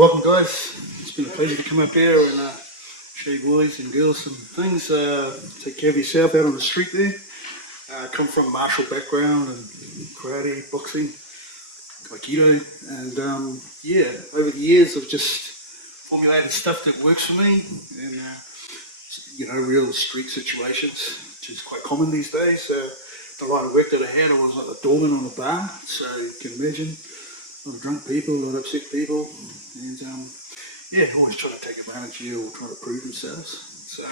Welcome guys, it's been a pleasure to come up here and show you boys and girls some things. Take care of yourself out on the street there. Come from a martial background and karate, boxing, AIKIDO, and yeah, over the years I've just formulated stuff that works for me in real street situations, which is quite common these days. The line of work that I had, I was like a doorman on a bar, so you can imagine a lot of drunk people, a lot of upset people, and always trying to take advantage of you or trying to prove themselves. So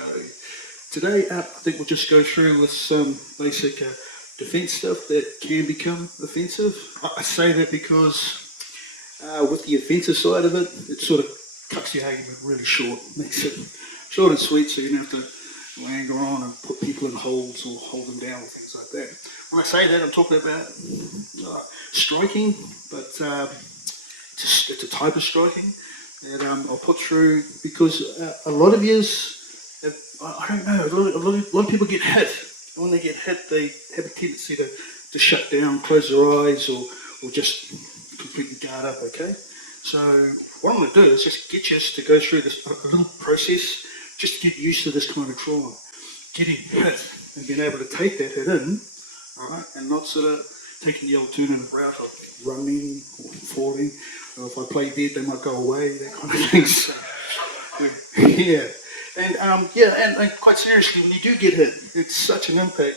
today I think we'll just go through with some basic defense stuff that can become offensive. I say that because with the offensive side of it, it sort of cuts the argument really short, makes it short and sweet, so you don't have to linger on and put people in holds or hold them down or things like that. When I say that, I'm talking about striking, but it's a type of striking that I'll put through because a lot of yous, I don't know, a lot of people get hit. And when they get hit, they have a tendency to shut down, close their eyes, or just completely guard up, okay? So what I'm going to do is just get you to go through this a little process just to get used to this kind of trauma. Getting hit and being able to take that hit in, all right, and not sort of taking the alternative route of running or falling, or if I play dead they might go away, that kind of thing. So, yeah. And quite seriously, when you do get hit, it's such an impact.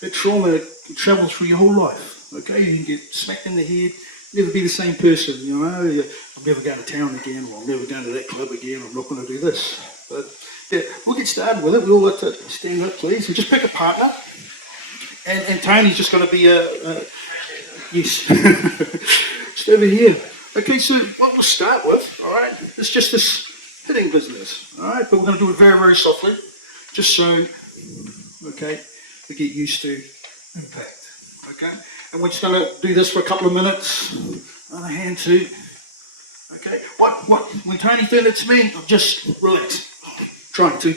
That trauma can travel through your whole life, okay? You can get smacked in the head, never be the same person, you know? I'm never going to town again, or I'm never going to that club again, I'm not going to do this. But yeah, we'll get started with it. We all like to stand up, please, and just pick a partner. And Tony's just going to be yes, just over here. Okay, so what we'll start with, all right, is just this hitting business, all right? But we're going to do it very, very softly, just so, okay, we get used to impact, okay? And we're just going to do this for a couple of minutes. Other hand too. Okay. When Tony did it to me, I'm just relax. Trying to.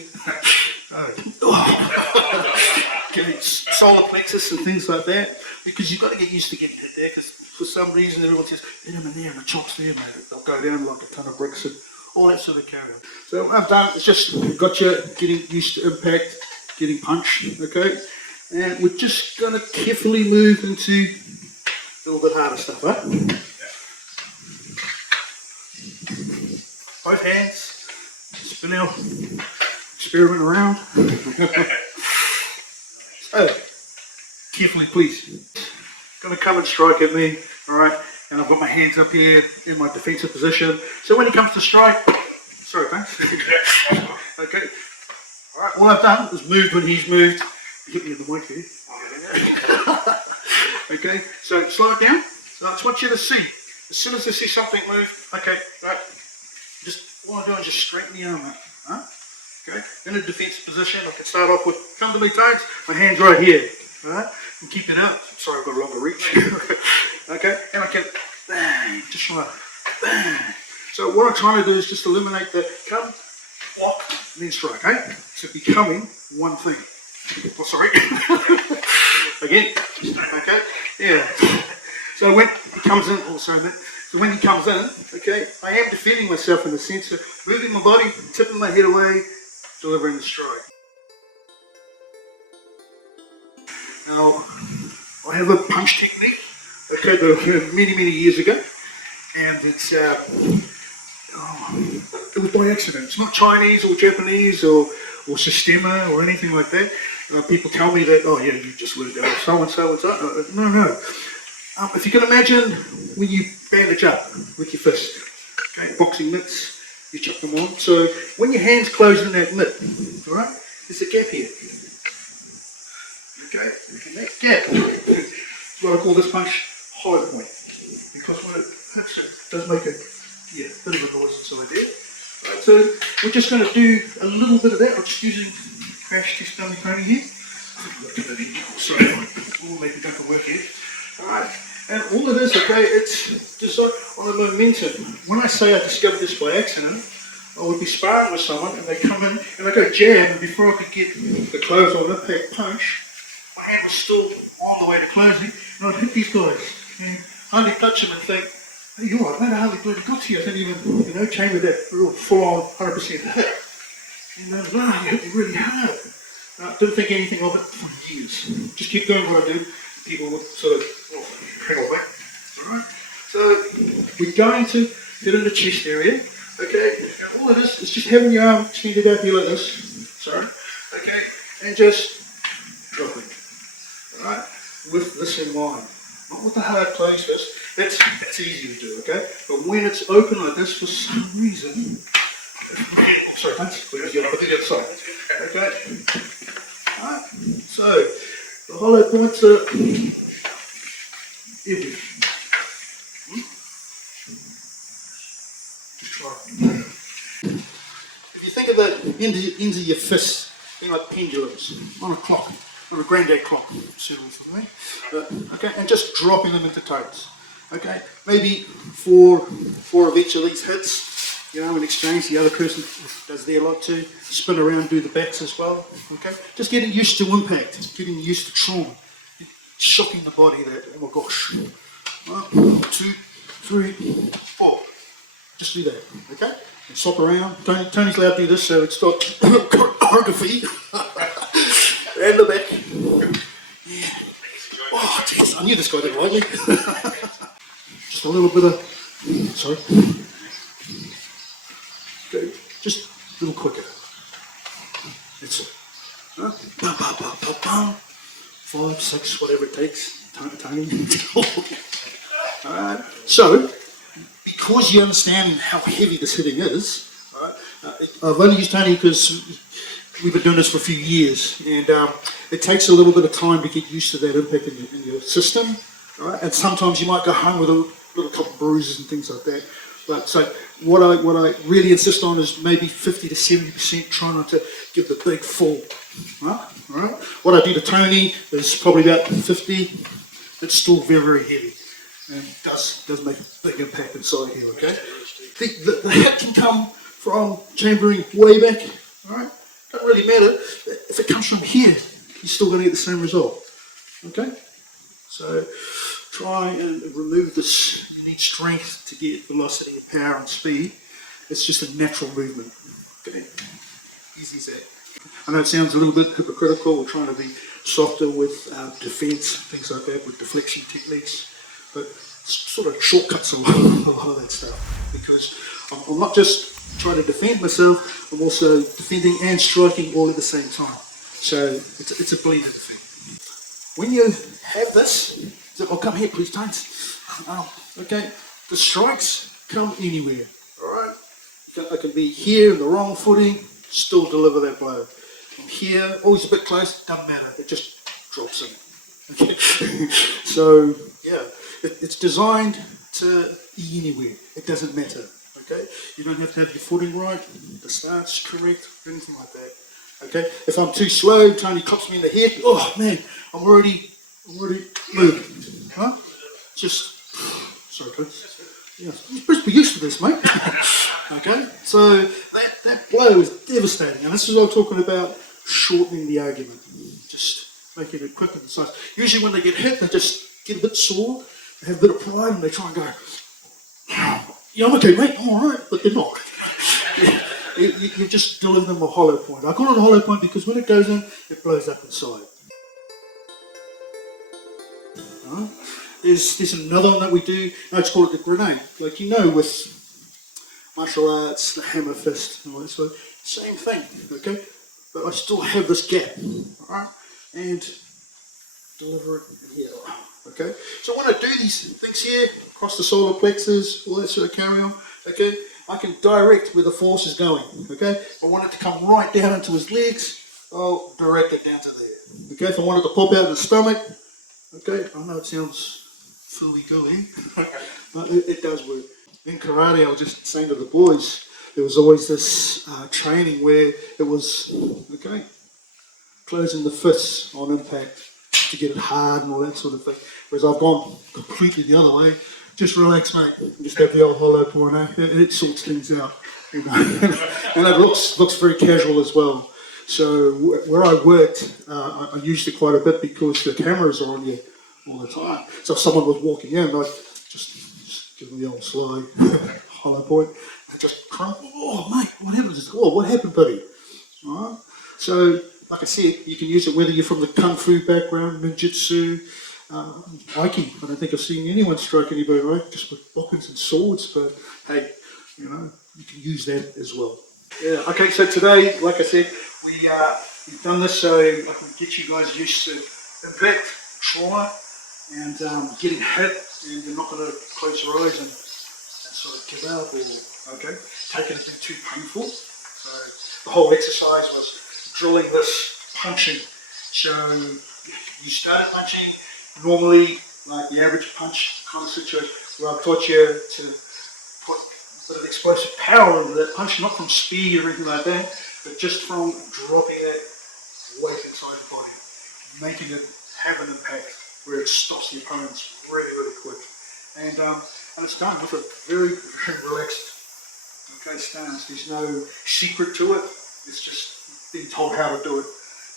Okay, solar plexus and things like that, because you've got to get used to getting hit there. Because for some reason, everyone says hit him in there and the chop's there, mate. They'll go down like a ton of bricks and all that sort of carry on. So what I've done is just got you getting used to impact, getting punched. Okay. And we're just going to carefully move into a little bit harder stuff, right? Both hands, spin out, experiment around. So, carefully please. Going to come and strike at me, alright? And I've got my hands up here in my defensive position. So when he comes to strike, sorry thanks. Okay. Alright, all I've done is moved when he's moved. Hit me in the mic here. Okay, so slow it down. So I just want you to see. As soon as I see something move, okay, right. Just all I'm doing is just straighten the arm out. Huh? Okay, in a defensive position, I can start off with come to me tights, my hands right here. Alright? And keep it up. Sorry, I've got a longer reach. Okay, and I can bang, just like bang. So what I'm trying to do is just eliminate the come, walk, and then strike, okay? So becoming one thing. Oh, sorry. Again. Okay. Yeah. So when he comes in, so when he comes in, okay, I am defending myself in the sense of moving my body, tipping my head away, delivering the strike. Now, I have a punch technique, okay, that I learned many, many years ago, and it's it was by accident. It's not Chinese or Japanese or Systema or anything like that. People tell me that, oh yeah, you just learned that so and so and so. No. If you can imagine when you bandage up with your fist, okay, boxing mitts, you chuck them on. So when your hands close in that mitt, all right, there's a gap here. Okay, and that gap is what I call this punch high point, because when it hits it does make a bit of a noise inside there. Right, so we're just going to do a little bit of that. I'm just using crash test dummy Tony here. Sorry, we'll make it go for work here. Alright, and all it is, okay, it's designed on a momentum. When I say I discovered this by accident, I would be sparring with someone and they come in and I go jab, and before I could get the close or impact punch, my hand was still on the way to closing, and I'd hit these guys and hardly touch them and think, hey, you're right, mate, I hardly bloody got to you. I didn't even, came with that real full-on 100% hit. And no, you hit me really hard. Didn't think anything of it for years. Just keep doing what I do. People would sort of, hang on back. Alright? So, we're going to get in the chest area. Okay? And all it is just having your arm extended out here like this. Sorry. Okay? And just drop it. Alright? With this in mind. Not with the hard closed fist. That's easy to do, okay? But when it's open like this, for some reason, sorry, thanks. We'll get up to the other side. Okay? Alright? So, the hollow points are everywhere. Just try it. If you think of the ends of your fists being like pendulums on a clock, on a granddad clock, certainly for me. Okay, and just dropping them into toes. Okay, maybe four of each of these hits, in exchange. The other person does their lot too. Spin around, do the backs as well. Okay, just getting used to impact, getting used to trauma, shocking the body that, oh my gosh. 1, 2, 3, 4. Just do that, okay? And swap around. Tony's allowed to do this, so it's got choreography. And the back. Yeah. Oh, geez, I knew this guy didn't like me. Just a little bit of, sorry. Okay, just a little quicker. That's it. Huh? 5, 6, whatever it takes. Tony. Alright, so, because you understand how heavy this hitting is, right, I've only used Tony because we've been doing this for a few years, and it takes a little bit of time to get used to that impact in your system, right? And sometimes you might go home with a little couple of bruises and things like that. But so what I really insist on is maybe 50 to 70%. Try not to give the big full, right? What I do to Tony is probably about 50. It's still very, very heavy, and does make a big impact inside here. Okay, the hit can come from chambering way back. All right, doesn't really matter if it comes from here. You're still going to get the same result. Okay, so try and remove this. You need strength to get velocity and power and speed. It's just a natural movement. Okay, easy as that. I know it sounds a little bit hypocritical. We're trying to be softer with defense, things like that, with deflection techniques, but sort of shortcuts a lot of that stuff, because I'm not just trying to defend myself, I'm also defending and striking all at the same time. So it's a blended thing. When you have this, oh, come here please, don't. Okay, the strikes come anywhere, alright? I can be here in the wrong footing, still deliver that blow. From here, always a bit close, doesn't matter, it just drops in. Okay? So, yeah, it's designed to be anywhere, it doesn't matter. Okay, you don't have to have your footing right, the start's correct, anything like that. Okay, if I'm too slow, Tony cops me in the head. Oh man, I'm already moving. Huh? Just sorry, guys. Yeah, you're supposed to be used to this, mate. Okay, so that blow is devastating, and this is what I'm talking about: shortening the argument, just making it quick and concise. Usually, when they get hit, they just get a bit sore, they have a bit of pride, and they try and go. Yeah, I'm okay, mate, I'm alright, but they're not. You just deliver them a hollow point. I call it a hollow point because when it goes in, it blows up inside. Right. There's another one that we do, I just call it the grenade. Like with martial arts, the hammer fist, and all that sort of, same thing, okay? But I still have this gap, alright? And deliver it here. Okay, so when I do these things here, across the solar plexus, all that sort of carry on, okay, I can direct where the force is going, okay? If I want it to come right down into his legs, I'll direct it down to there. Okay, if I want it to pop out of the stomach, okay, I know it sounds fooey-gooey, but it does work. In karate, I was just saying to the boys, there was always this training where it was, okay, closing the fists on impact to get it hard and all that sort of thing. Whereas I've gone completely the other way. Just relax, mate. Just have the old hollow point. It sorts things out, you know. And it looks very casual as well. So where I worked, I used it quite a bit because the cameras are on you all the time. So if someone was walking in, I'd just give them the old slide, hollow point, and just crumple. Oh, mate, what happened? Oh, what happened, buddy? Alright? So, like I said, you can use it whether you're from the Kung Fu background, Ninjutsu, Aiki. I don't think I've seen anyone strike anybody, right? Just with weapons and swords, but hey, you know, you can use that as well. Yeah, okay, so today, like I said, we've done this so I can get you guys used to impact, trauma, and getting hit, and you're not going to close your eyes and sort of give up or, okay, take anything too painful. So the whole exercise was drilling this punching. So you started punching normally like the average punch kind of situation where I taught you to put a bit of explosive power into that punch, not from speed or anything like that, but just from dropping that weight inside the body, making it have an impact where it stops the opponents really, really quick. And it's done with a very, very relaxed stance. There's no secret to it. It's just being told how to do it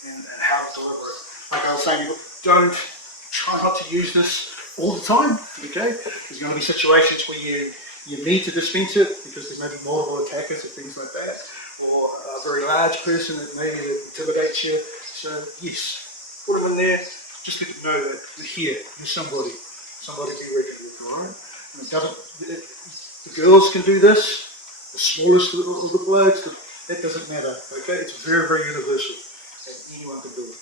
and how to deliver it. Like I was saying, don't try not to use this all the time, okay? There's going to be situations where you need to dispense it because there may be multiple attackers or things like that, or a very large person that may intimidate you. So yes, put them in there, just let them know that you're here, you're somebody be reckoned with, alright? And the girls can do this, the smallest of the blokes, that doesn't matter, okay? It's very, very universal, and anyone can do it.